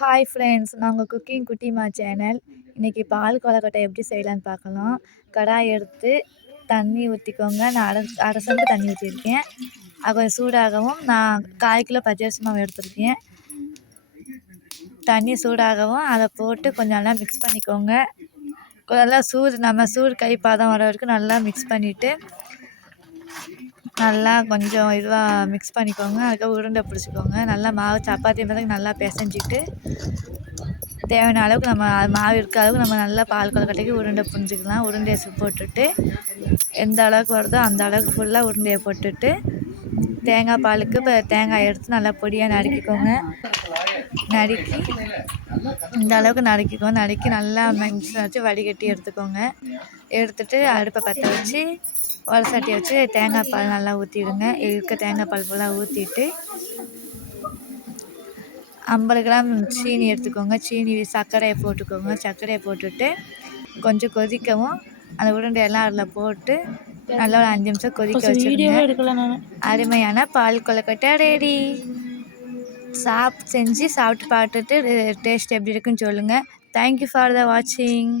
Hi friends, நான் உங்கள் cooking குட்டிமா சேனல். இன்றைக்கி பால் கொழுக்கட்டை எப்படி செய்யலான்னு பார்க்கலாம். கடாய் எடுத்து தண்ணி ஊற்றிக்கோங்க. நான் அரை சொம்பு தண்ணி ஊற்றிருக்கேன். அது கொஞ்சம் சூடாகவும் நான் 1/4 கிலோ பச்சரிசி மாவு எடுத்துருக்கேன். தண்ணி சூடாகவும் அதை போட்டு கொஞ்சம் நல்லா மிக்ஸ் பண்ணிக்கோங்க. நல்லா சூடு கை பாதம் வர வரைக்கும் நல்லா மிக்ஸ் பண்ணிவிட்டு நல்லா கொஞ்சம் இதுவாக மிக்ஸ் பண்ணிக்கோங்க. அதுக்கப்புறம் உருண்டை பிடிச்சிக்கோங்க. நல்லா மாவு சப்பாத்தி மாதிரி நல்லா பிசைஞ்சிட்டு தேவையான அளவுக்கு நம்ம மாவு இருக்க அளவுக்கு நம்ம நல்லா பால் கொழுக்கட்டைக்கு உருண்டை புரிஞ்சிக்கலாம். உருண்டையை போட்டுட்டு எந்த அளவுக்கு வருதோ அந்த அளவுக்கு ஃபுல்லாக உருண்டையை போட்டுட்டு தேங்காய் பாலுக்கு இப்போ தேங்காய் எடுத்து நல்லா பொடியாக நறுக்கிக்கோங்க. நறுக்கி இந்த அளவுக்கு நறுக்கி நல்லா மிக்ஸில் வச்சு வடிகட்டி எடுத்துக்கோங்க. எடுத்துகிட்டு அடுப்பை பற்ற வச்சு ஒரு சட்டியை வச்சு தேங்காய் பால் நல்லா ஊற்றிடுங்க. இருக்க தேங்காய் பால் ஃபுல்லாக ஊற்றிட்டு 50 கிராம் சீனி எடுத்துக்கோங்க. சர்க்கரையை போட்டுக்கோங்க. சர்க்கரையை போட்டுட்டு கொஞ்சம் கொதிக்கவும் அந்த உருண்டையெல்லாம் அதில் போட்டு நல்லா ஒரு 5 நிமிஷம் கொதிக்க வச்சுருங்க. அருமையான பால் கொழுக்கட்டை ரெடி. செஞ்சு சாப்பிட்டு பார்த்துட்டு டேஸ்ட் எப்படி இருக்குன்னு சொல்லுங்கள். தேங்க்யூ ஃபார் த வாட்சிங்.